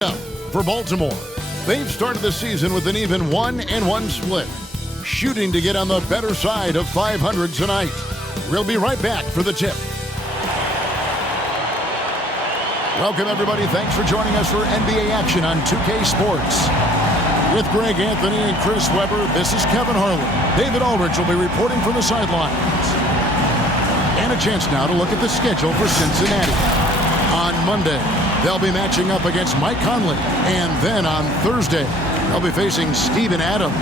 For Baltimore, they've started the season with an even 1-1 split, shooting to get on the better side of 500 tonight. We'll be right back for the tip. Welcome, everybody. Thanks for joining us for NBA action on 2K Sports. With Greg Anthony and Chris Webber, this is Kevin Harlan. David Aldridge will be reporting from the sidelines. And a chance now to look at the schedule for Cincinnati. On Monday, they'll be matching up against Mike Conley. And then on Thursday, they'll be facing Steven Adams.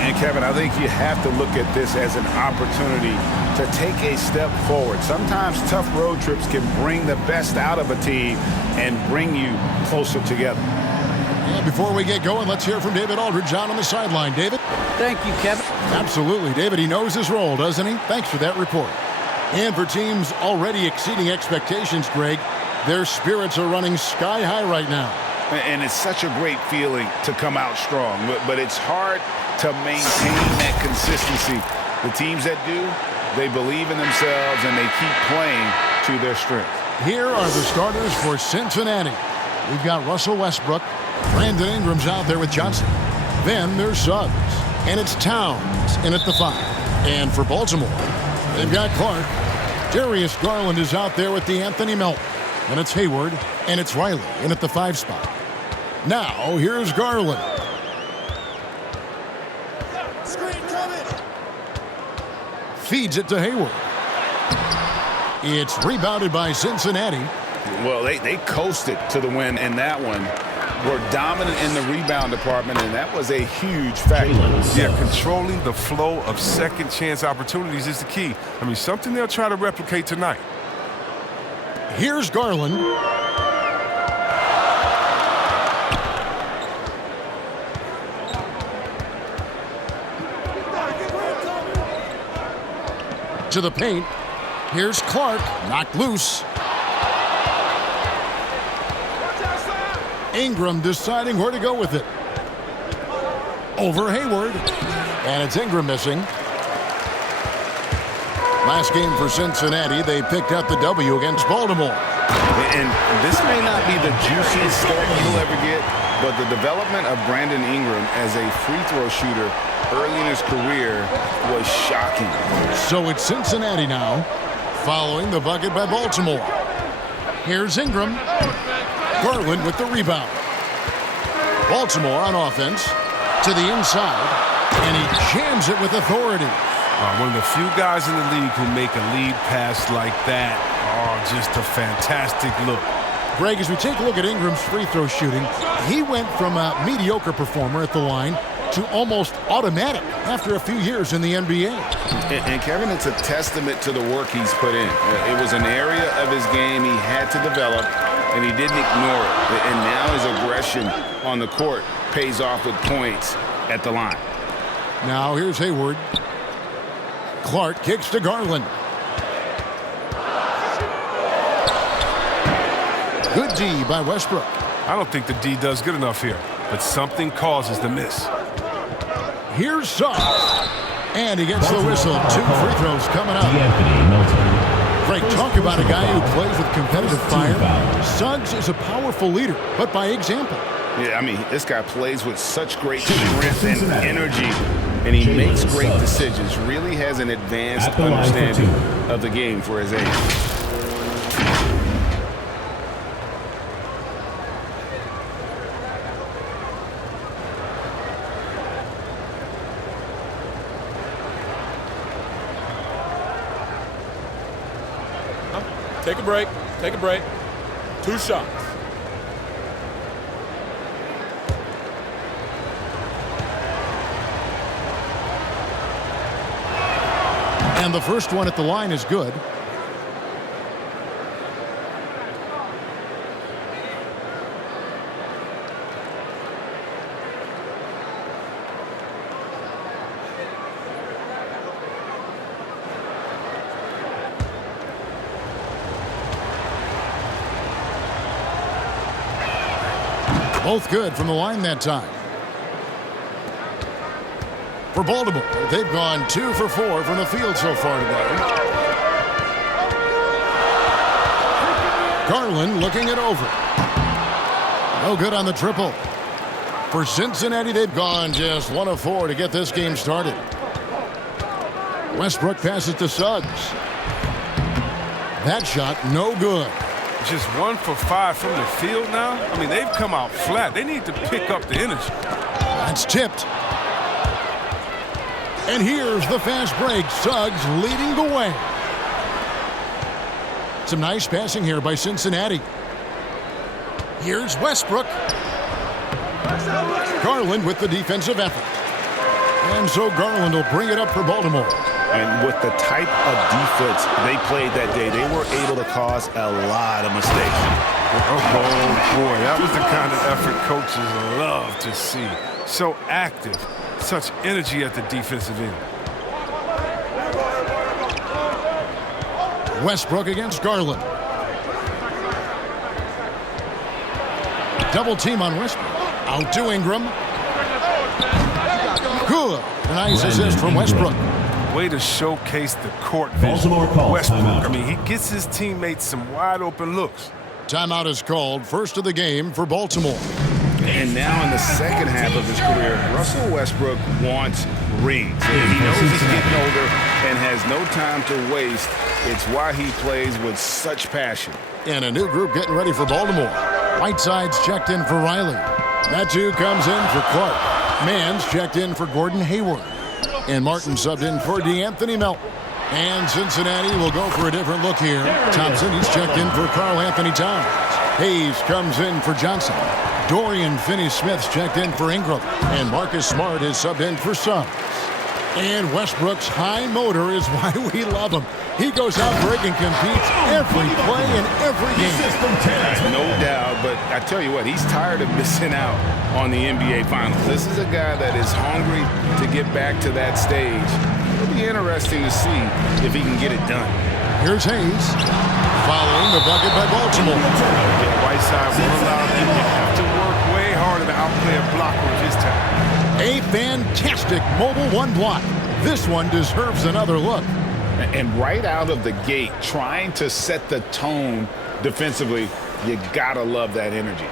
And Kevin, I think you have to look at this as an opportunity to take a step forward. Sometimes tough road trips can bring the best out of a team and bring you closer together. Yeah, before we get going, let's hear from David Aldridge on the sideline. David? Thank you, Kevin. Absolutely, David. He knows his role, doesn't he? Thanks for that report. And for teams already exceeding expectations, Greg, their spirits are running sky high right now. And it's such a great feeling to come out strong, but it's hard to maintain that consistency. The teams that do, they believe in themselves and they keep playing to their strength. Here are the starters for Cincinnati. We've got Russell Westbrook. Brandon Ingram's out there with Johnson. Then there's Suggs. And it's Towns in at the 5. And for Baltimore, they've got Clark. Darius Garland is out there with DeAnthony Melton. And it's Hayward, and it's Riley in at the 5 spot. Now, here's Garland. Screen coming. Feeds it to Hayward. It's rebounded by Cincinnati. Well, they coasted to the win in that one. Were dominant in the rebound department, and that was a huge factor. Yeah, controlling the flow of second chance opportunities is the key. I mean, something they'll try to replicate tonight. Here's Garland. To the paint. Here's Clark. Knocked loose. Ingram deciding where to go with it. Over Hayward. And it's Ingram missing. Last game for Cincinnati, they picked up the W against Baltimore. And this may not be the juiciest start you'll ever get, but the development of Brandon Ingram as a free throw shooter early in his career was shocking. So it's Cincinnati now, following the bucket by Baltimore. Here's Ingram. Garland with the rebound. Baltimore on offense to the inside, and he jams it with authority. One of the few guys in the league who make a lead pass like that. Oh, just a fantastic look. Greg, as we take a look at Ingram's free throw shooting, he went from a mediocre performer at the line to almost automatic after a few years in the NBA. And Kevin, it's a testament to the work he's put in. It was an area of his game he had to develop, and he didn't ignore it. And now his aggression on the court pays off with points at the line. Now here's Hayward. Clark kicks to Garland. Good D by Westbrook. I don't think the D does good enough here, but something causes the miss. Here's Suggs. And he gets the whistle. 2 free throws coming up. Frank, talk about a guy who plays with competitive fire. Suggs is a powerful leader, but by example. Yeah, I mean, this guy plays with such great strength and energy, and he makes great decisions. Really has an advanced understanding of the game for his age. Take a break. Take a break. 2 shots. And the first one at the line is good. Both good from the line that time. For Baltimore, they've gone 2 for 4 from the field so far today. Garland looking it over. No good on the triple. For Cincinnati, they've gone just 1 of 4 to get this game started. Westbrook passes to Suggs. That shot, no good. Just 1 for 5 from the field now? I mean, they've come out flat. They need to pick up the energy. That's tipped. And here's the fast break. Suggs leading the way. Some nice passing here by Cincinnati. Here's Westbrook. Garland with the defensive effort. And so Garland will bring it up for Baltimore. And with the type of defense they played that day, they were able to cause a lot of mistakes. Oh, boy, that was the kind of effort coaches love to see. So active, such energy at the defensive end. Westbrook against Garland. Double team on Westbrook. Out to Ingram. Good. Nice assist from Westbrook. Way to showcase the court vision. Westbrook, I mean, he gets his teammates some wide open looks. Timeout is called. First of the game for Baltimore. And now in the second half of his career, Russell Westbrook wants rings. He knows he's getting older and has no time to waste. It's why he plays with such passion. And a new group getting ready for Baltimore. Whiteside's checked in for Riley. Natu comes in for Clark. Mann's checked in for Gordon Hayward. And Martin subbed in for DeAnthony Melton. And Cincinnati will go for a different look here. Thompson, he's checked in for Karl Anthony Towns. Hayes comes in for Johnson. Dorian Finney-Smith's checked in for Ingram. And Marcus Smart is subbed in for Suggs. And Westbrook's high motor is why we love him. He goes out breaking, competes every play in every game. No doubt, but I tell you what, he's tired of missing out on the NBA Finals. This is a guy that is hungry to get back to that stage. It'll be interesting to see if he can get it done. Here's Hayes, following the bucket by Baltimore. Whiteside will allow him to have to work way harder to outplay a blocker of his time. A fantastic mobile one block. This one deserves another look. And right out of the gate, trying to set the tone defensively, you gotta love that energy.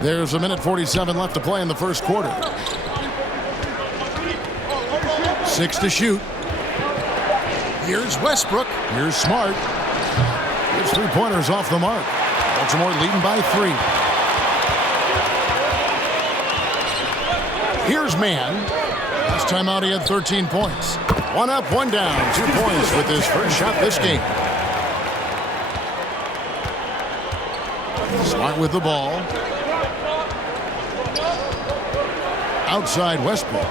There's 1:47 left to play in the first quarter. 6 to shoot. Here's Westbrook. Here's Smart. His three-pointers off the mark. Baltimore leading by 3. Here's Mann. Last time out he had 13 points. 1 up, 1 down. 2 points with his first shot this game. Smart with the ball. Outside Westbrook.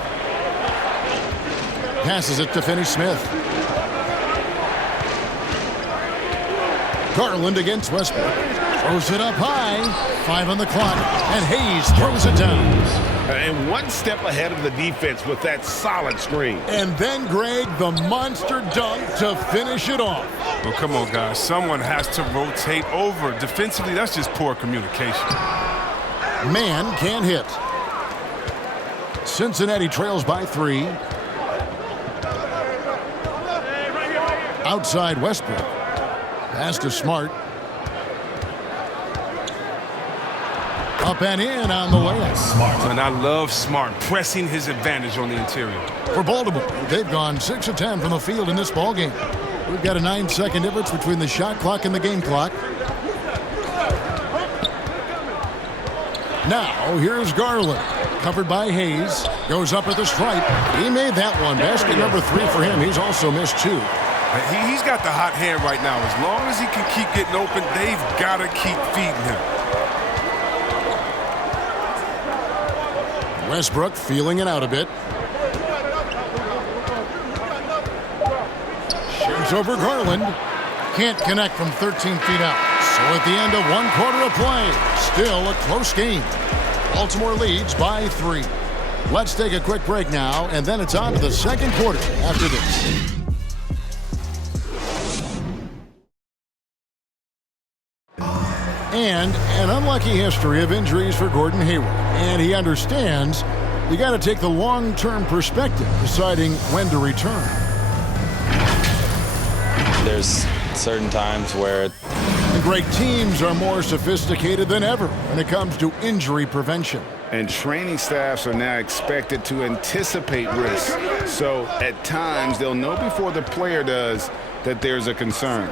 Passes it to Finney-Smith. Garland against Westbrook. Throws it up high. 5 on the clock. And Hayes throws it down. And one step ahead of the defense with that solid screen. And then, Greg, the monster dunk to finish it off. Well, come on, guys. Someone has to rotate over. Defensively, that's just poor communication. Mann can't hit. Cincinnati trails by 3. Outside Westbrook. Pass to Smart. Up and in on the layup. Smart. And I love Smart pressing his advantage on the interior. For Baltimore, they've gone 6 of 10 from the field in this ballgame. We've got a 9-second difference between the shot clock and the game clock. Now, here's Garland. Covered by Hayes. Goes up at the stripe. He made that one. Basket number 3 for him. He's also missed 2. He's got the hot hand right now. As long as he can keep getting open, they've got to keep feeding him. Westbrook feeling it out a bit. Shoots over Garland. Can't connect from 13 feet out. So at the end of 1 quarter of play, still a close game. Baltimore leads by 3. Let's take a quick break now, and then it's on to the second quarter after this. And an unlucky history of injuries for Gordon Hayward. And he understands You got to take the long-term perspective, deciding when to return. There's certain times where And great teams are more sophisticated than ever when it comes to injury prevention. And training staffs are now expected to anticipate risk. So at times, they'll know before the player does that there's a concern.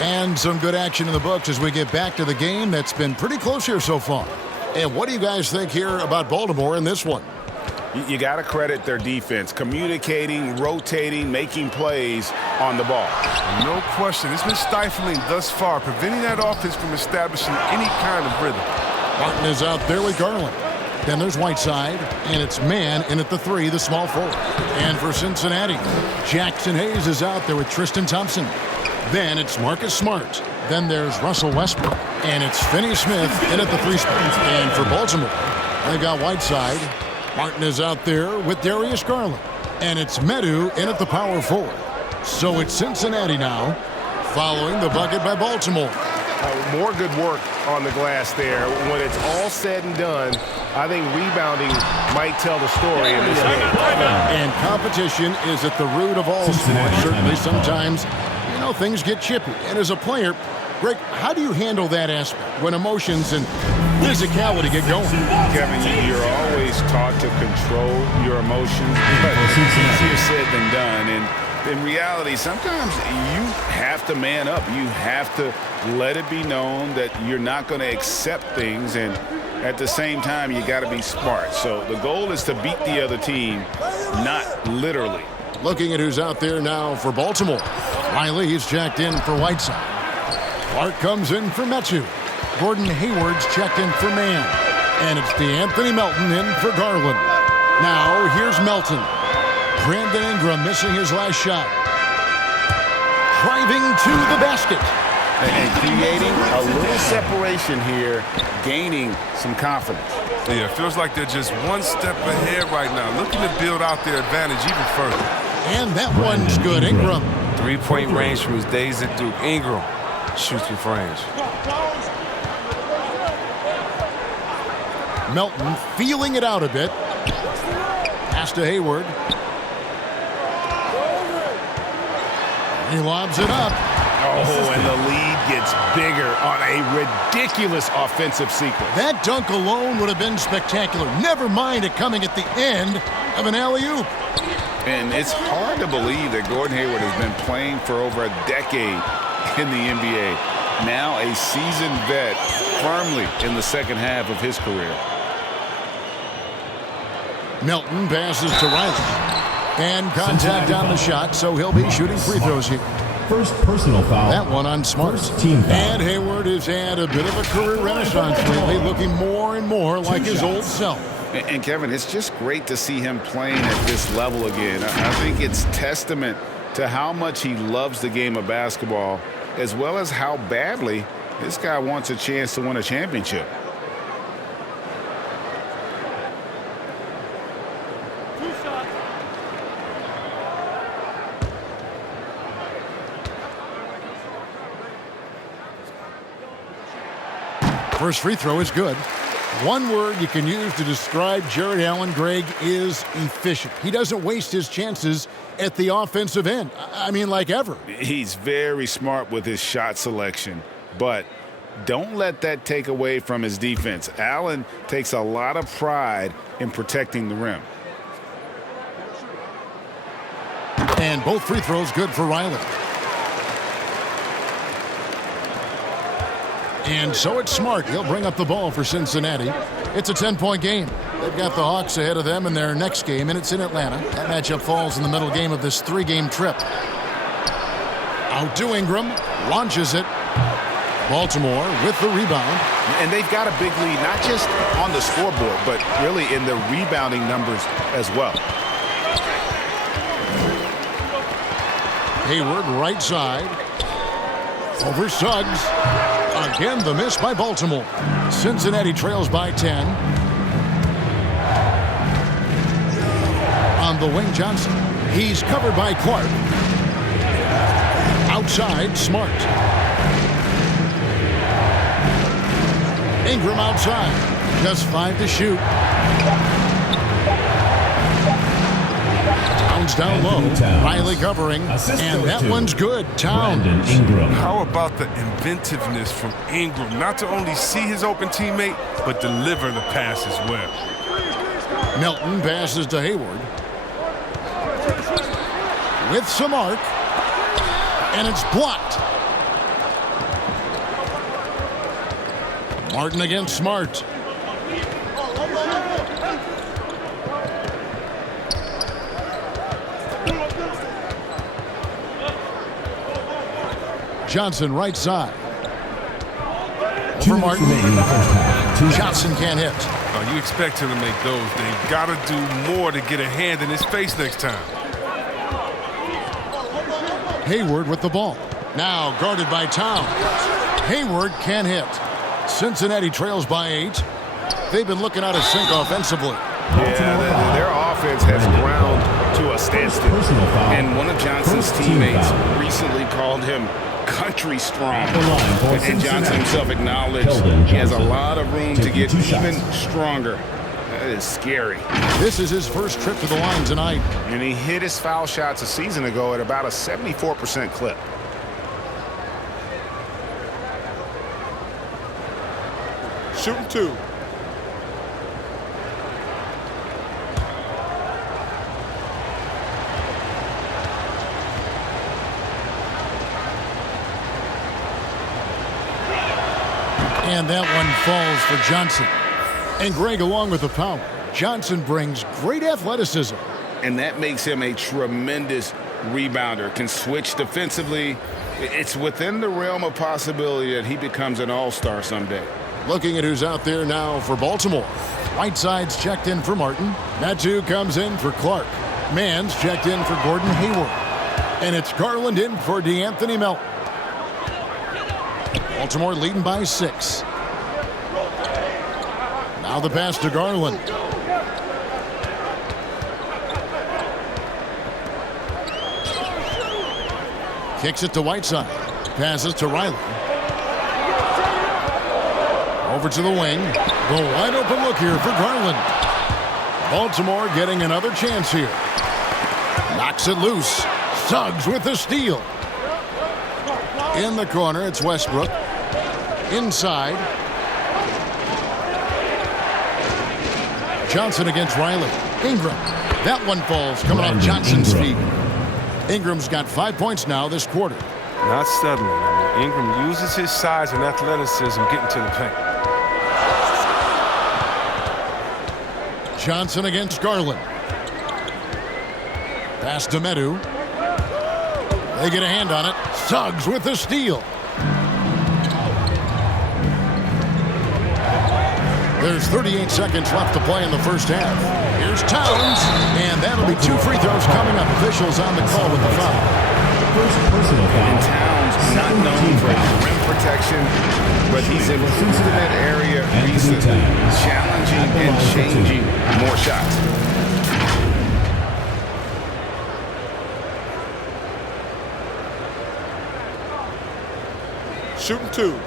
And some good action in the books as we get back to the game that's been pretty close here so far. And what do you guys think here about Baltimore in this one? You got to credit their defense, communicating, rotating, making plays on the ball. No question. It's been stifling thus far, preventing that offense from establishing any kind of rhythm. Martin is out there with Garland. Then there's Whiteside, and it's man in at the 3, the small forward. And for Cincinnati, Jackson Hayes is out there with Tristan Thompson. Then it's Marcus Smart. Then there's Russell Westbrook. And it's Finney Smith in at the 3 spot. And for Baltimore, they've got Whiteside. Martin is out there with Darius Garland. And it's Medu in at the power forward. So it's Cincinnati now, following the bucket by Baltimore. More good work on the glass there. When it's all said and done, I think rebounding might tell the story in this game. And competition is at the root of all sports. Certainly sometimes, things get chippy. And as a player, Greg, how do you handle that aspect when emotions and physicality get going? Kevin, you're always taught to control your emotions, but it's easier said than done. And in reality, sometimes you have to man up. You have to let it be known that you're not going to accept things, and at the same time, you got to be smart. So the goal is to beat the other team, not literally. Looking at who's out there now for Baltimore. Riley, he's checked in for Whiteside. Clark comes in for Metu. Gordon Hayward's checked in for Mann. And it's DeAnthony Melton in for Garland. Now, here's Melton. Brandon Ingram missing his last shot. Driving to the basket. And creating a little separation here, gaining some confidence. Yeah, it feels like they're just one step ahead right now, looking to build out their advantage even further. And that one's good. Ingram. 3-point range from his days at Duke. Ingram shoots with range. Melton feeling it out a bit. Pass to Hayward. He lobs it up. Oh, and the lead gets bigger on a ridiculous offensive sequence. That dunk alone would have been spectacular. Never mind it coming at the end of an alley-oop. And it's hard to believe that Gordon Hayward has been playing for over a decade in the NBA. Now a seasoned vet, firmly in the second half of his career. Melton passes to Riley. And contact on the shot, so he'll be shooting free throws here. First personal foul. That one on Smart. Team foul. And Hayward has had a bit of a career renaissance lately, looking more and more like his old self. And Kevin, it's just great to see him playing at this level again. I think it's testament to how much he loves the game of basketball, as well as how badly this guy wants a chance to win a championship. First free throw is good. One word you can use to describe Jared Allen, Greg, is efficient. He doesn't waste his chances at the offensive end. I mean, like ever. He's very smart with his shot selection, but don't let that take away from his defense. Allen takes a lot of pride in protecting the rim. And both free throws good for Riley. And so it's Smart. He'll bring up the ball for Cincinnati. It's a 10-point game. They've got the Hawks ahead of them in their next game, and it's in Atlanta. That matchup falls in the middle game of this 3-game trip. Out to Ingram. Launches it. Baltimore with the rebound. And they've got a big lead, not just on the scoreboard, but really in the rebounding numbers as well. Hayward right side. Over Suggs. Again, the miss by Baltimore. Cincinnati trails by 10. On the wing, Johnson. He's covered by Clark. Outside, Smart. Ingram outside. Just 5 to shoot. Towns down low. Riley covering. And that one's good. Towns. How about the inventiveness from Ingram? Not to only see his open teammate, but deliver the pass as well. Milton passes to Hayward. With some arc. And it's blocked. Martin against Smart. Johnson right side. Over Martin. Johnson can't hit. Oh, you expect him to make those. They've got to do more to get a hand in his face next time. Hayward with the ball. Now guarded by Towns. Hayward can't hit. Cincinnati trails by 8. They've been looking out of sync offensively. Yeah, their offense has ground to a standstill. And one of Johnson's teammates recently called him country strong. And Johnson himself acknowledged he has a lot of room to get even stronger. That is scary. This is his first trip to the line tonight. And he hit his foul shots a season ago at about a 74% clip. Shooting 2. And that one falls for Johnson. And Greg along with the power. Johnson brings great athleticism. And that makes him a tremendous rebounder. Can switch defensively. It's within the realm of possibility that he becomes an all-star someday. Looking at who's out there now for Baltimore. Whiteside's checked in for Martin. Natu comes in for Clark. Mann's checked in for Gordon Hayward. And it's Garland in for DeAnthony Melton. Baltimore leading by 6. Now the pass to Garland. Kicks it to Whiteside. Passes to Riley. Over to the wing. The wide open look here for Garland. Baltimore getting another chance here. Knocks it loose. Suggs with the steal. In the corner, it's Westbrook. Inside. Johnson against Riley. Ingram. That one falls coming off Johnson's feet. Ingram's got 5 points now this quarter. Not settling. I mean, Ingram uses his size and athleticism getting to the paint. Johnson against Garland. Pass to Medu. They get a hand on it. Suggs with the steal. There's 38 seconds left to play in the first half. Here's Towns, and that'll be 2 free throws coming up. Officials on the call with the foul. And Towns not known for rim protection, but he's improved in that area recently, challenging and changing more shots. Shooting 2.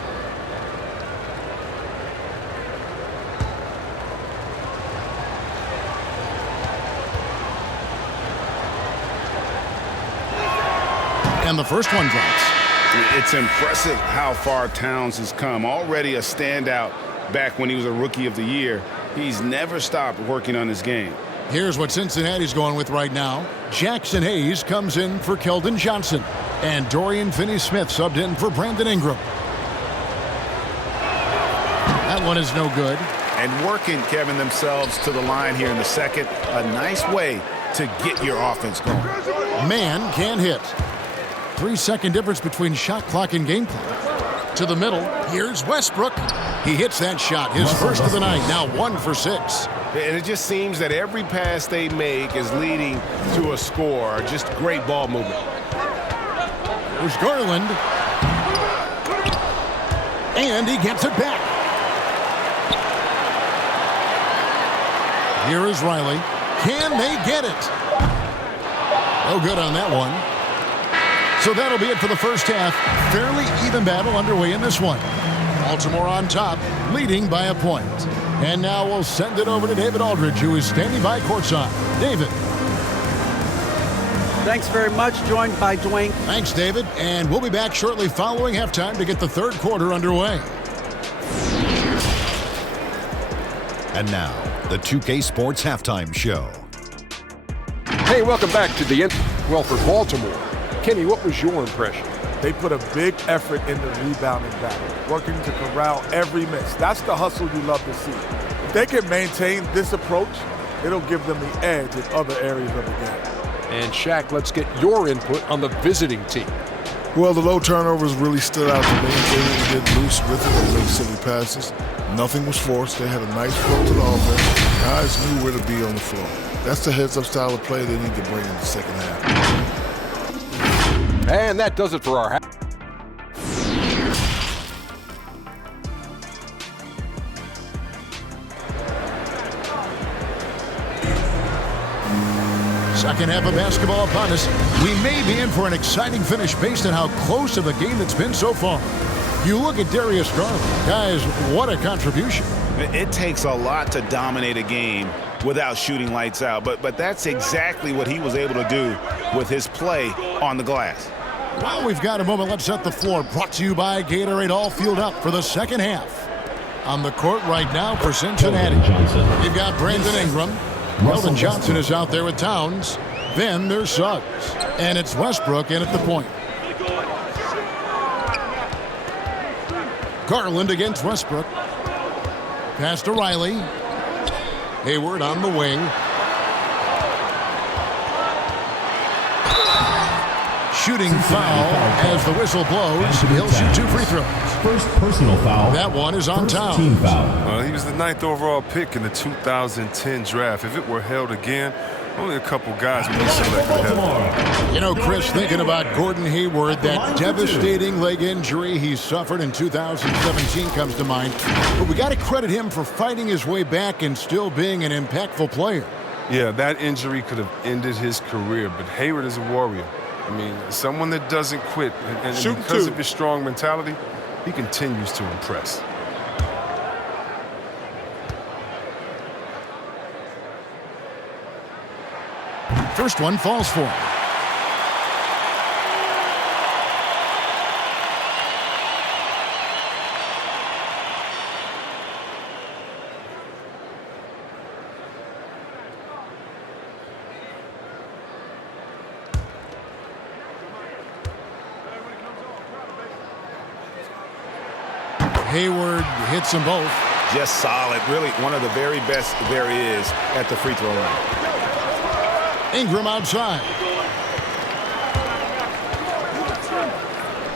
And the first one drops. It's impressive how far Towns has come. Already a standout back when he was a Rookie of the Year. He's never stopped working on his game. Here's what Cincinnati's going with right now. Jackson Hayes comes in for Keldon Johnson. And Dorian Finney-Smith subbed in for Brandon Ingram. That one is no good. And working, Kevin, themselves to the line here in the second. A nice way to get your offense going. Man can hit. 3-second difference between shot clock and game clock. To the middle, here's Westbrook. He hits that shot, his first of the night, now 1 for 6. And it just seems that every pass they make is leading to a score. Just great ball movement. There's Garland. And he gets it back. Here is Riley. Can they get it? No good on that one. So that'll be it for the first half. Fairly even battle underway in this one. Baltimore on top, leading by a point. And now we'll send it over to David Aldridge, who is standing by courtside. David. Thanks very much. Joined by Dwayne. Thanks, David. And we'll be back shortly following halftime to get the third quarter underway. And now, the 2K Sports Halftime Show. Hey, welcome back to the Well, for Baltimore, Kenny, what was your impression? They put a big effort in the rebounding battle, working to corral every miss. That's the hustle you love to see. If they can maintain this approach, it'll give them the edge in other areas of the game. And Shaq, let's get your input on the visiting team. Well, the low turnovers really stood out to me. They didn't get loose with it and make silly passes. Nothing was forced. They had a nice flow to the offense. Guys knew where to be on the floor. That's the heads-up style of play they need to bring in the second half. And that does it for our half. Second half of basketball upon us. We may be in for an exciting finish based on how close of a game it's been so far. You look at Darius Garland. Guys, what a contribution. It takes a lot to dominate a game without shooting lights out, but that's exactly what he was able to do with his play on the glass. Well, we've got a moment. Let's set the floor. Brought to you by Gatorade. All fueled up for the second half. On the court right now for Cincinnati. You've got Brandon Ingram. Weldon Johnson is out there with Towns. Then there's Suggs. And it's Westbrook in at the point. Garland against Westbrook. Pass to Riley. Hayward on the wing. Shooting foul as the whistle blows. He'll shoot 2 free throws. First personal foul. That one is on Towns. Team foul. Well, he was the 9th overall pick in the 2010 draft. If it were held again, only a couple guys would be selected. You know, Chris, thinking about Gordon Hayward, that devastating leg injury he suffered in 2017 comes to mind. But we got to credit him for fighting his way back and still being an impactful player. Yeah, that injury could have ended his career, but Hayward is a warrior. I mean, someone that doesn't quit, and because of his strong mentality, he continues to impress. First one falls for him. Hayward hits them both. Just solid. Really one of the very best there is at the free throw line. Ingram outside.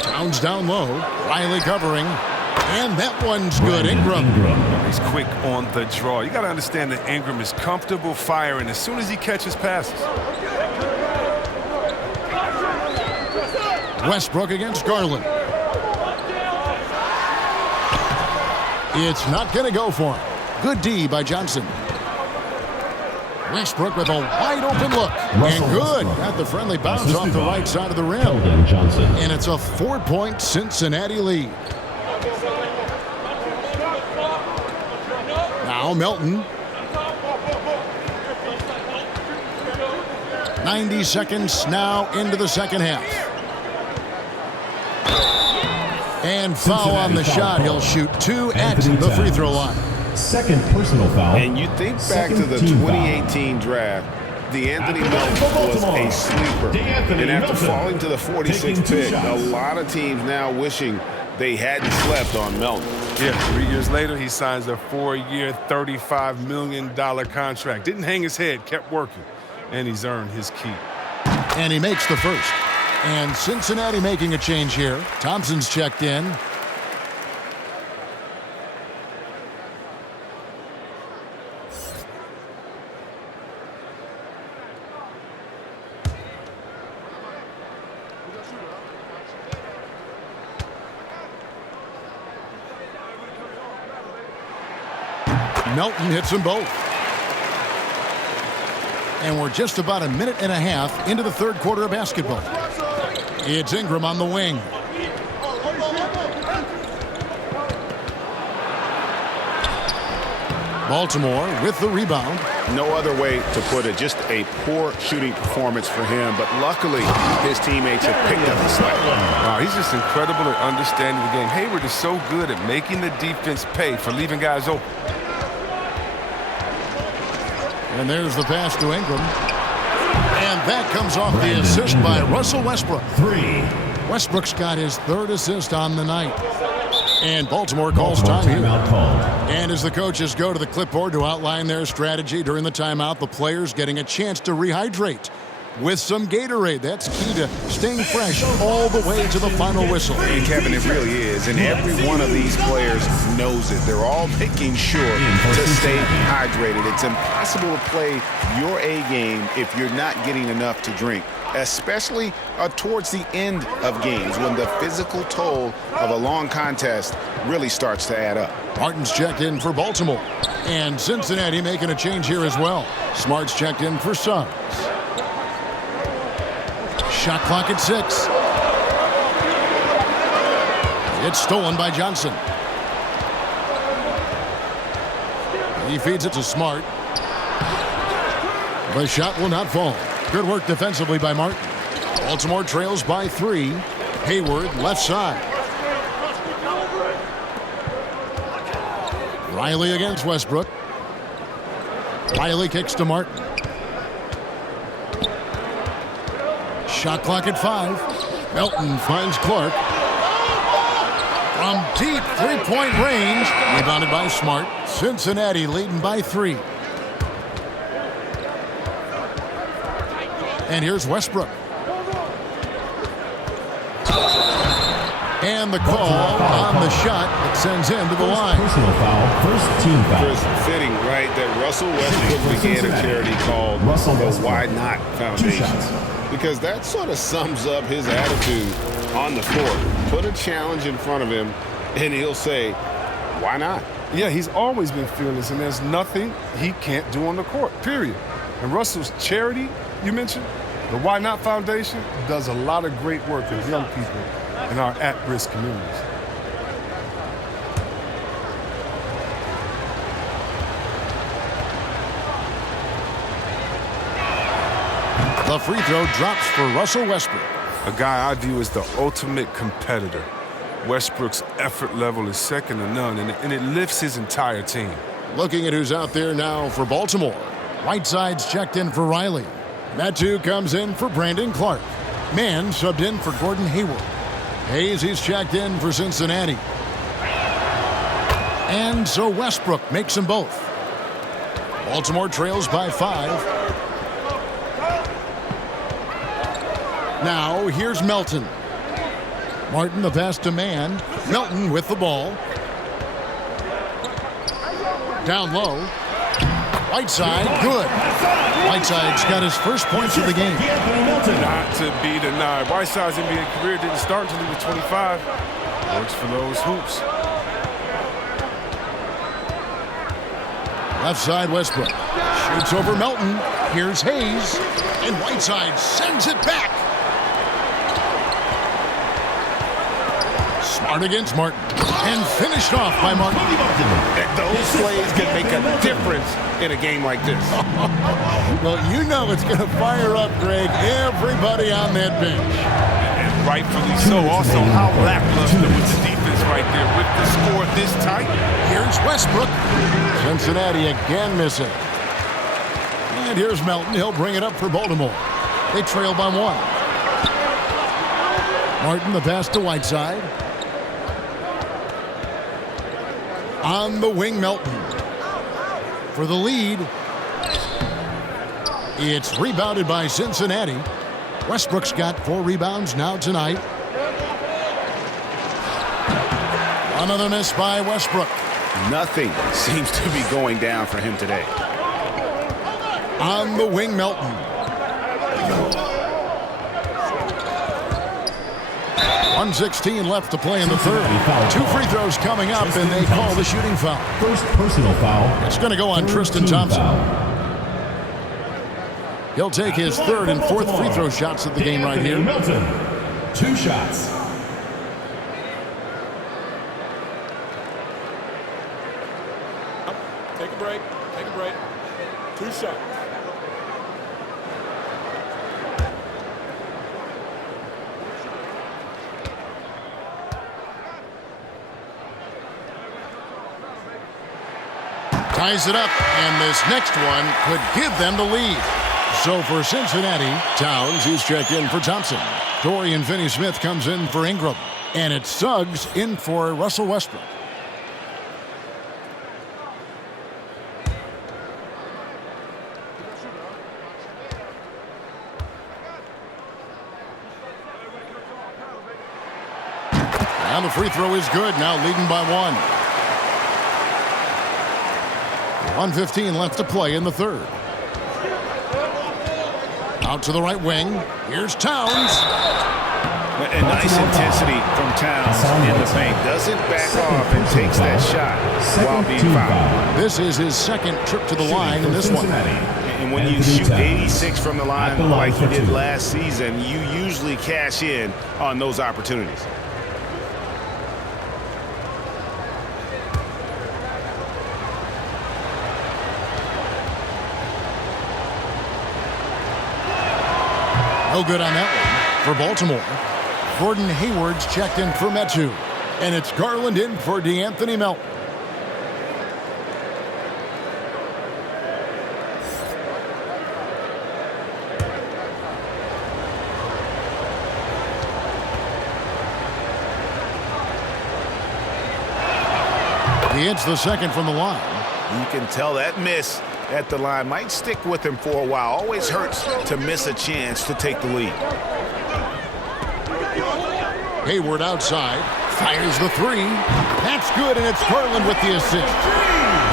Towns down low. Riley covering. And that one's good. Ingram. He's quick on the draw. You got to understand that Ingram is comfortable firing as soon as he catches passes. Westbrook against Garland. It's not going to go for him. Good D by Johnson. Westbrook with a wide open look. And good. Got the friendly bounce off the right side of the rim. And it's a 4-point Cincinnati lead. Now Melton. 90 seconds now into the second half. And foul on the shot. He'll shoot 2 at the free throw line. Second personal foul. And you think back to the 2018 draft, Anthony Melton was a sleeper. And after falling to the 46th pick, a lot of teams now wishing they hadn't slept on Melton. Yeah, 3 years later, he signs a 4-year, $35 million contract. Didn't hang his head, kept working, and he's earned his keep. And he makes the first. And Cincinnati making a change here. Thompson's checked in. Melton hits them both. And we're just about a minute and a half into the third quarter of basketball. It's Ingram on the wing. Baltimore with the rebound. No other way to put it. Just a poor shooting performance for him, but luckily his teammates have picked up the slack. He's just incredible at understanding the game. Hayward is so good at making the defense pay for leaving guys open. And there's the pass to Ingram. And that comes off the assist by Russell Westbrook. 3. Westbrook's got his 3rd assist on the night. And Baltimore calls time here. And as the coaches go to the clipboard to outline their strategy during the timeout, the players getting a chance to rehydrate with some Gatorade. That's key to staying fresh all the way to the final whistle. And Kevin, it really is. And every one of these players knows it. They're all making sure to stay hydrated. It's impossible to play your A game if you're not getting enough to drink, especially towards the end of games when the physical toll of a long contest really starts to add up. Martin's checked in for Baltimore. And Cincinnati making a change here as well. Smart's checked in for Suggs. Shot clock at 6. It's stolen by Johnson. He feeds it to Smart. The shot will not fall. Good work defensively by Martin. Baltimore trails by 3. Hayward left side. Riley against Westbrook. Riley kicks to Martin. Shot clock at 5. Melton finds Clark. From deep three-point range. Rebounded by Smart. Cincinnati leading by 3. And here's Westbrook. And the call on the shot that sends him to the line. Personal foul. First team foul. It's fitting, right, that Russell Westbrook began a charity called the Why Not Foundation. Because that sort of sums up his attitude on the court. Put a challenge in front of him, and he'll say, why not? Yeah, he's always been fearless, and there's nothing he can't do on the court, period. And Russell's charity, you mentioned, the Why Not Foundation, does a lot of great work with young people in our at-risk communities. The free throw drops for Russell Westbrook. A guy I view as the ultimate competitor. Westbrook's effort level is second to none, and it lifts his entire team. Looking at who's out there now for Baltimore. Whiteside's checked in for Riley. Metu comes in for Brandon Clark. Mann subbed in for Gordon Hayward. Hayes, he's checked in for Cincinnati. And so Westbrook makes them both. Baltimore trails by 5. Now, here's Melton. Martin, the pass to Mann. Melton with the ball. Down low. Whiteside, good. Whiteside's got his first points of the game. Not to be denied. Whiteside's NBA career didn't start until he was 25. Works for those hoops. Left side, Westbrook. Shoots over Melton. Here's Hayes. And Whiteside sends it back. Smart against Martin. And finished off by Martin. Those plays can make a difference in a game like this. Well, you know it's going to fire up, Greg, everybody on that bench. And rightfully so. Also, how lackluster was the defense right there with the score this tight. Here's Westbrook. Cincinnati again missing. And here's Melton. He'll bring it up for Baltimore. They trail by 1. Martin, the pass to Whiteside. On the wing, Melton. For the lead. It's rebounded by Cincinnati. Westbrook's got 4 rebounds now tonight. Another miss by Westbrook. Nothing seems to be going down for him today. On the wing, Melton. 1:16 left to play in the third. 2 free throws coming up, and they call the shooting foul. First personal foul. It's going to go on Tristan Thompson. He'll take his 3rd and 4th free throw shots of the game right here. Melton, 2 shots. Take a break. break. Take a break. 2 shots. Ties it up, and this next one could give them the lead. So for Cincinnati, Towns, he's checked in for Thompson. Dorian Finney-Smith comes in for Ingram. And it's Suggs in for Russell Westbrook. And the free throw is good, now leading by 1. 1:15 left to play in the third. Out to the right wing. Here's Towns. A nice intensity from Towns in the paint. Doesn't back off and takes that shot while being fouled. This is his second trip to the line in this one. And when you shoot 86 from the line like he did last season, you usually cash in on those opportunities. No good on that one for Baltimore. Gordon Hayward's checked in for Metu. And it's Garland in for DeAnthony Melton. He hits the second from the line. You can tell that miss at the line might stick with him for a while. Always hurts to miss a chance to take the lead. Hayward outside, fires the 3. That's good, and it's Garland with the assist.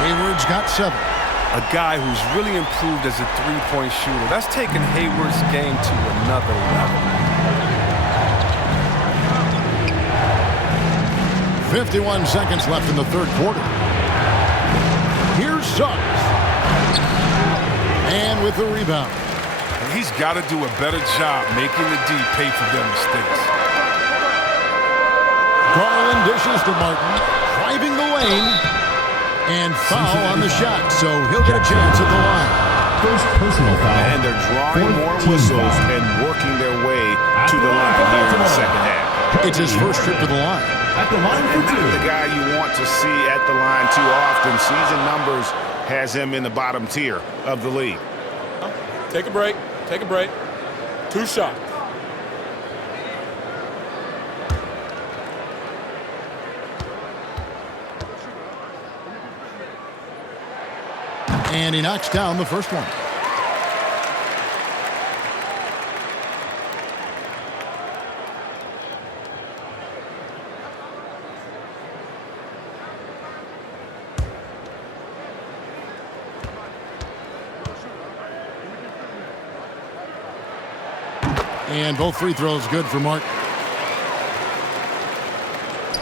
Hayward's got 7. A guy who's really improved as a three-point shooter. That's taken Hayward's game to another level. 51 seconds left in the third quarter. Here's Suggs. And with the rebound. He's got to do a better job making the D pay for their mistakes. Garland dishes to Martin, driving the lane, and foul on the shot, so he'll get a chance at the line. First personal foul. And they're drawing more whistles and working their way to the line here in the second half. It's his first trip to the line. At the line for 2. Not the guy you want to see at the line too often. Season numbers has him in the bottom tier of the league. Take a break. Take a break. 2 shots. And he knocks down the first one. And both free throws good for Martin.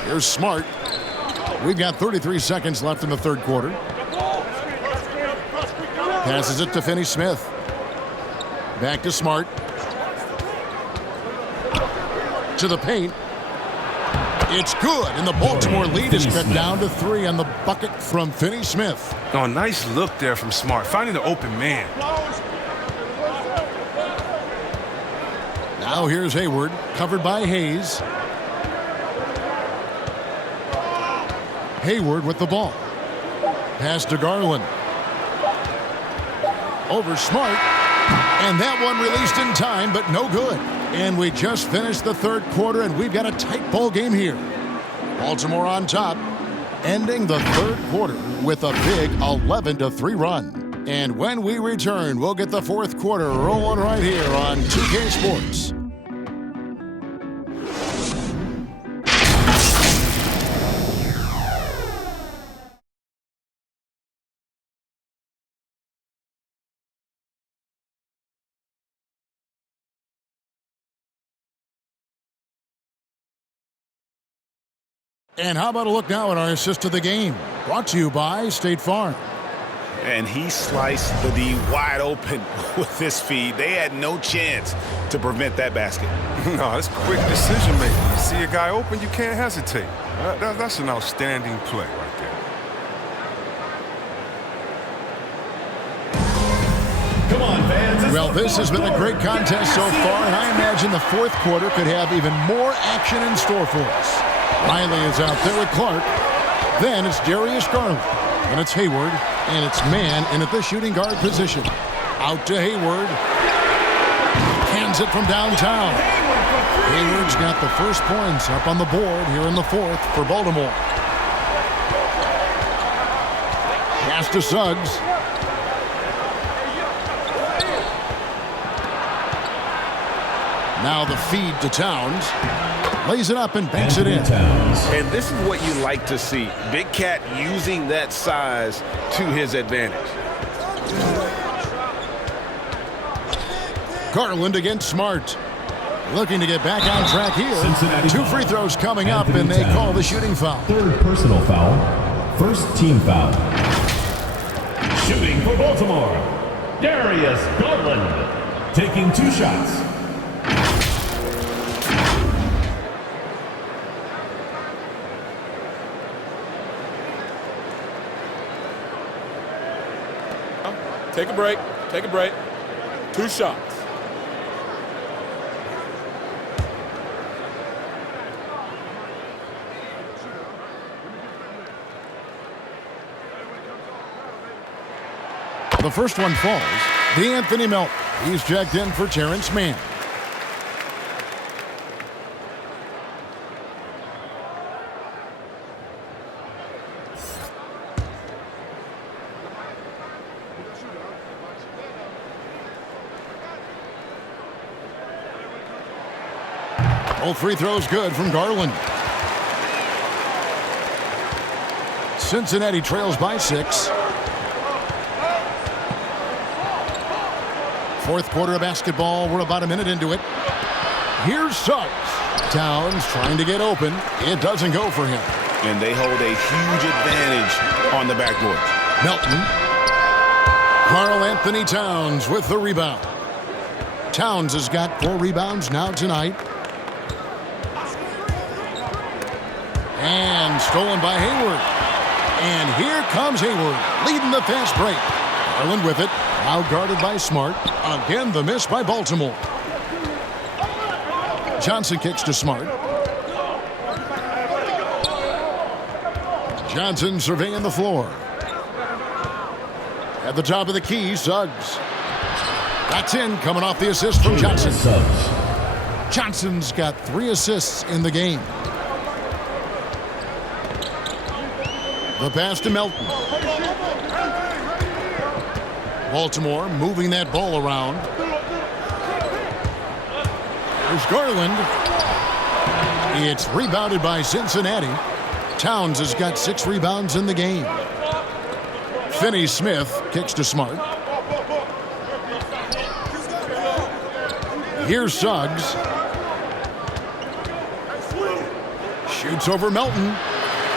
Here's Smart. We've got 33 seconds left in the third quarter. Passes it to Finney-Smith. Back to Smart. To the paint. It's good, and the Baltimore lead is cut down to 3 on the bucket from Finney-Smith. Oh, nice look there from Smart, finding the open man. Now here's Hayward, covered by Hayes. Hayward with the ball. Pass to Garland. Over Smart. And that one released in time, but no good. And we just finished the third quarter, and we've got a tight ball game here. Baltimore on top, ending the third quarter with a big 11-3 run. And when we return, we'll get the fourth quarter rolling right here on 2K Sports. And how about a look now at our assist to the game? Brought to you by State Farm. And he sliced the D wide open with his feed. They had no chance to prevent that basket. No, that's quick decision making. You see a guy open, you can't hesitate. That's an outstanding play right there. Well, this has been a great contest so far, and I imagine the fourth quarter could have even more action in store for us. Riley is out there with Clark. Then it's Darius Garland. And it's Hayward. And it's man in at the shooting guard position. Out to Hayward. Hands it from downtown. Hayward's got the first points up on the board here in the fourth for Baltimore. Pass to Suggs. Now the feed to Towns. Lays it up and banks it in. And this is what you like to see. Big Cat using that size to his advantage. Garland against Smart. Looking to get back on track here. Cincinnati 2 free throws coming up, and they call the shooting foul. Third personal foul. First team foul. Shooting for Baltimore, Darius Garland. Taking 2 shots. Take a break. Take a break. 2 shots. The first one falls. D'Anthony Melton. He's checked in for Terrence Mann. Both free throws good from Garland. Cincinnati trails by 6. Fourth quarter of basketball. We're about a minute into it. Here's Suggs. Towns trying to get open. It doesn't go for him. And they hold a huge advantage on the backboard. Melton. Karl Anthony Towns with the rebound. Towns has got 4 rebounds now tonight. And stolen by Hayward. And here comes Hayward, leading the fast break. Garland with it. Now guarded by Smart. Again, the miss by Baltimore. Johnson kicks to Smart. Johnson surveying the floor. At the top of the key, Suggs. That's in, coming off the assist from Johnson. Johnson's got 3 assists in the game. The pass to Melton. Baltimore moving that ball around. There's Garland. It's rebounded by Cincinnati. Towns has got 6 rebounds in the game. Finney-Smith kicks to Smart. Here's Suggs. Shoots over Melton.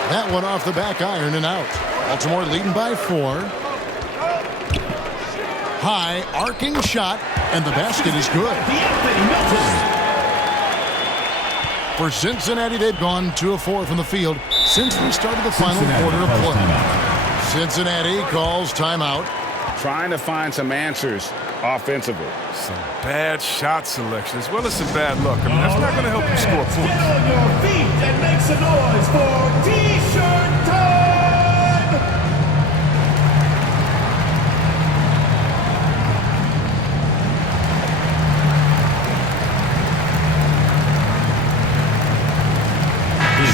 That one off the back iron and out. Baltimore leading by 4. High, arcing shot, and the basket is good. For Cincinnati, they've gone 2 of 4 from the field since we started the final quarter of play. Cincinnati calls timeout. Trying to find some answers offensively. Some bad shot selection as well as some bad luck. I mean, that's not going to help you score points. Get on your feet and make some noise for T-shirt time!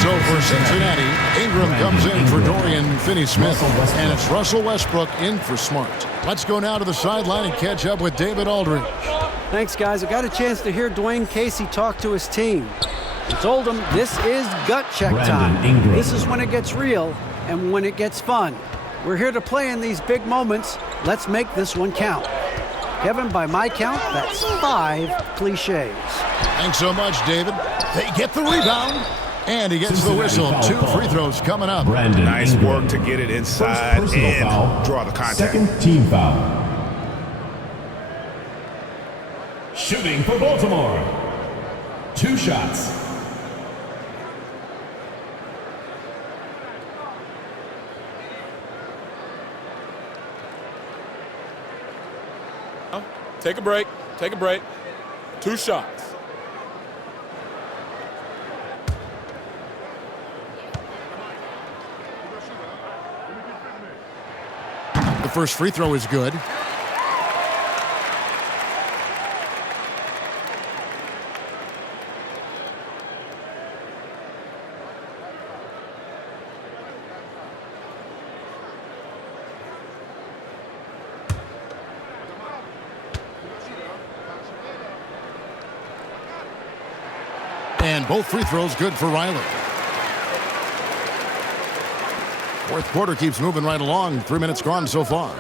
So for Cincinnati, Ingram comes in for Dorian Finney-Smith, and it's Russell Westbrook in for Smart. Let's go now to the sideline and catch up with David Aldridge. Thanks, guys. I got a chance to hear Dwayne Casey talk to his team. He told them this is gut check time. This is when it gets real and when it gets fun. We're here to play in these big moments. Let's make this one count. Kevin, by my count, that's 5 cliches. Thanks so much, David. They get the rebound. And he gets the whistle. 2 free throws coming up. Nice work to get it inside and foul. Draw the contact. Second team foul. Shooting for Baltimore. 2 shots. Take a break. Take a break. 2 shots. The first free throw is good. And both free throws good for Riley. Fourth quarter keeps moving right along. 3 minutes gone so far.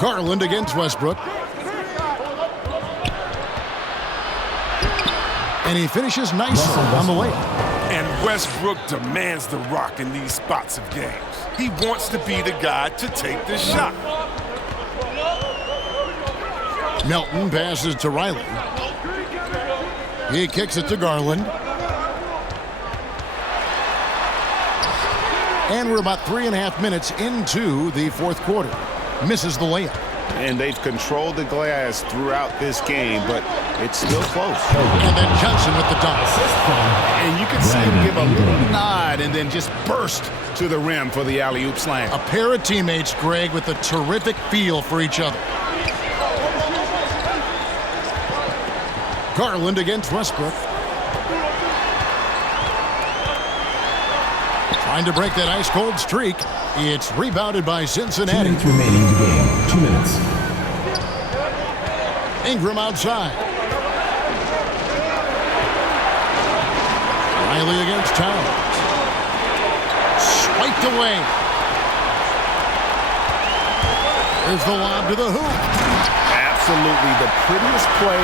Garland against Westbrook. And he finishes nicely on the layup. And Westbrook demands the rock in these spots of games. He wants to be the guy to take the shot. Melton passes to Riley. He kicks it to Garland. And we're about 3.5 minutes into the fourth quarter. Misses the layup. And they've controlled the glass throughout this game, but it's still close. And then Johnson with the dunk. And you can see him give a little nod and then just burst to the rim for the alley-oop slam. A pair of teammates, Greg, with a terrific feel for each other. Garland against Westbrook. Trying to break that ice-cold streak. It's rebounded by Cincinnati. 2 minutes remaining in the game. 2 minutes. Ingram outside. Riley against Towns. Swiped away. There's the lob to the hoop. Absolutely the prettiest play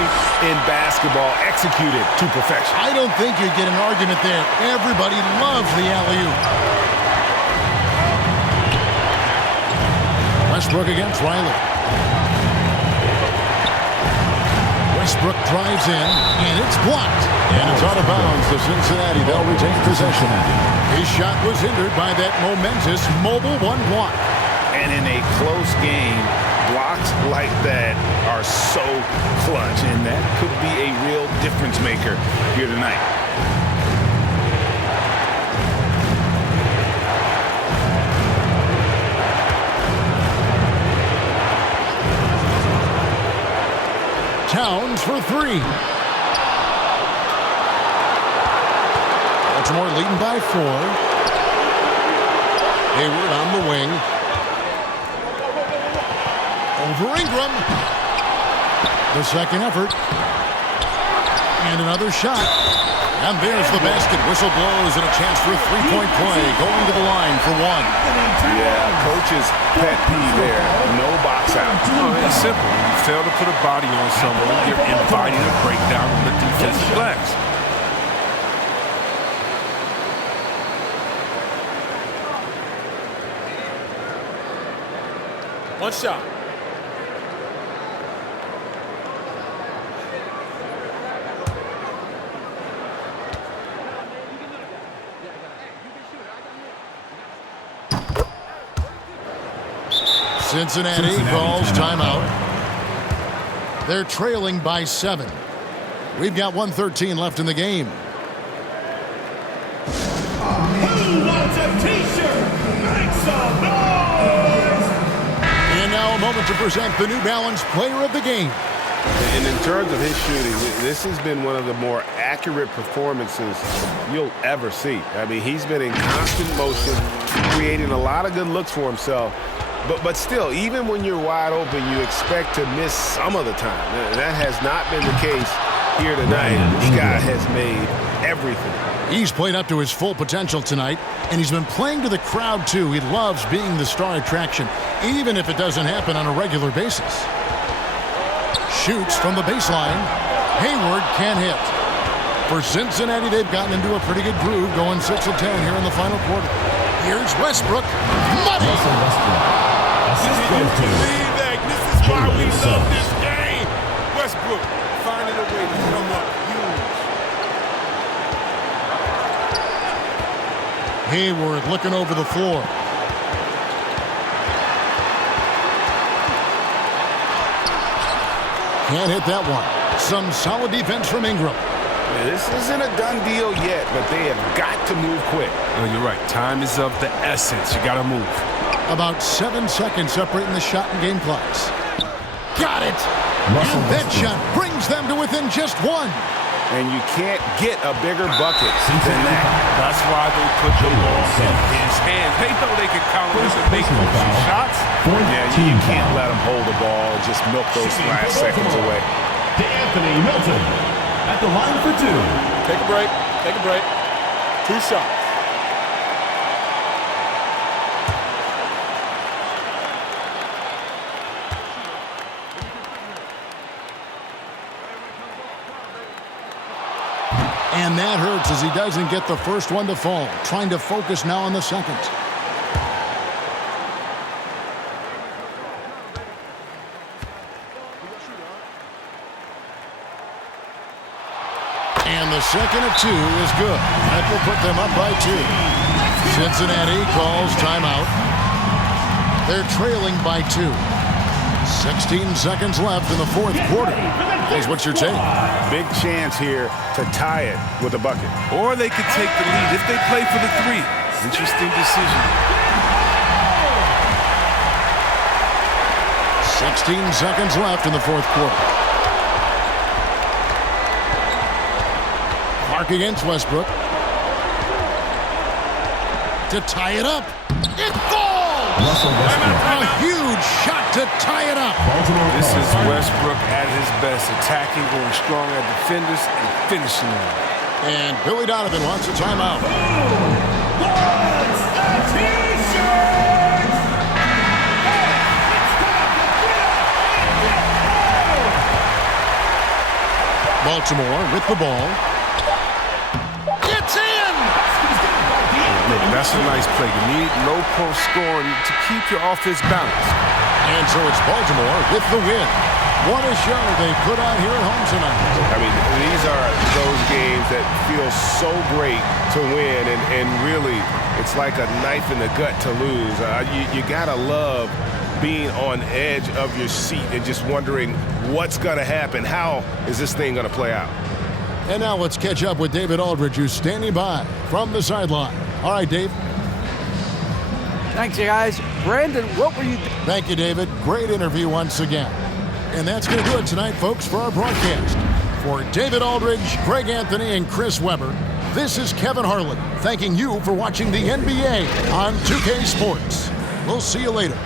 in basketball, executed to perfection. I don't think you'd get an argument there. Everybody loves the alley-oop. Westbrook against Riley. Westbrook drives in, and it's blocked. And it's out of bounds to Cincinnati. They'll retain possession. His shot was hindered by that momentous mobile one block. And in a close game, blocks like that are so clutch, and that could be a real difference maker here tonight. Towns for 3. Baltimore leading by 4. Hayward on the wing. Over Ingram. The second effort. And another shot. And there's the basket. Whistle blows and a chance for a three-point play. Going to the line for 1. Yeah, coach's pet peeve there. No box out. It's simple. When you fail to put a body on someone, you're inviting a breakdown on the defensive glass. One shot. Cincinnati calls timeout. They're trailing by 7. We've got 1:13 left in the game. Who wants a t-shirt? Make some noise! And now a moment to present the New Balance Player of the Game. And in terms of his shooting, this has been one of the more accurate performances you'll ever see. I mean, he's been in constant motion, creating a lot of good looks for himself. But still, even when you're wide open, you expect to miss some of the time. That has not been the case here tonight. This guy has made everything. He's played up to his full potential tonight, and he's been playing to the crowd, too. He loves being the star attraction, even if it doesn't happen on a regular basis. Shoots from the baseline. Hayward can't hit. For Cincinnati, they've gotten into a pretty good groove, going 6 of 10 here in the final quarter. Here's Westbrook. Money! Did you believe that? This is why we love this game. Westbrook finding a way to come up huge. Hayward looking over the floor. Can't hit that one. Some solid defense from Ingram. This isn't a done deal yet, but they have got to move quick. No, you're right. Time is of the essence. You got to move. About 7 seconds separating the shot and game clocks. Got it! And that shot brings them to within just one. And you can't get a bigger bucket than that. That's why they put the ball in his hands. They know they can count on this and make some shots. Yeah, you can't let him hold the ball and just milk those last seconds away. Anthony Milton at the line for two. Take a break. Take a break. 2 shots. And that hurts as he doesn't get the first one to fall. Trying to focus now on the second. And the second of 2 is good. That will put them up by 2. Cincinnati calls timeout. They're trailing by 2. 16 seconds left in the fourth quarter. Here's what's your take? Big chance here to tie it with a bucket. Or they could take the lead if they play for the 3. Interesting decision. 16 seconds left in the fourth quarter. Clark against Westbrook. To tie it up. It falls! A huge shot to tie it up. This is Westbrook at his best, attacking, going strong at defenders, and finishing them. And Billy Donovan wants a timeout. Baltimore with the ball. It's in! Look, that's a nice play. You need low post scoring to keep your offense balanced. And so it's Baltimore with the win. What a show they put on here at home tonight. I mean, these are those games that feel so great to win, and really, it's like a knife in the gut to lose. You gotta love being on edge of your seat and just wondering what's gonna happen. How is this thing gonna play out? And now let's catch up with David Aldridge, who's standing by from the sideline. All right, Dave. Thanks, you guys. Brandon, what were you... Thank you, David. Great interview once again. And that's going to do it tonight, folks, for our broadcast. For David Aldridge, Greg Anthony, and Chris Webber, this is Kevin Harlan thanking you for watching the NBA on 2K Sports. We'll see you later.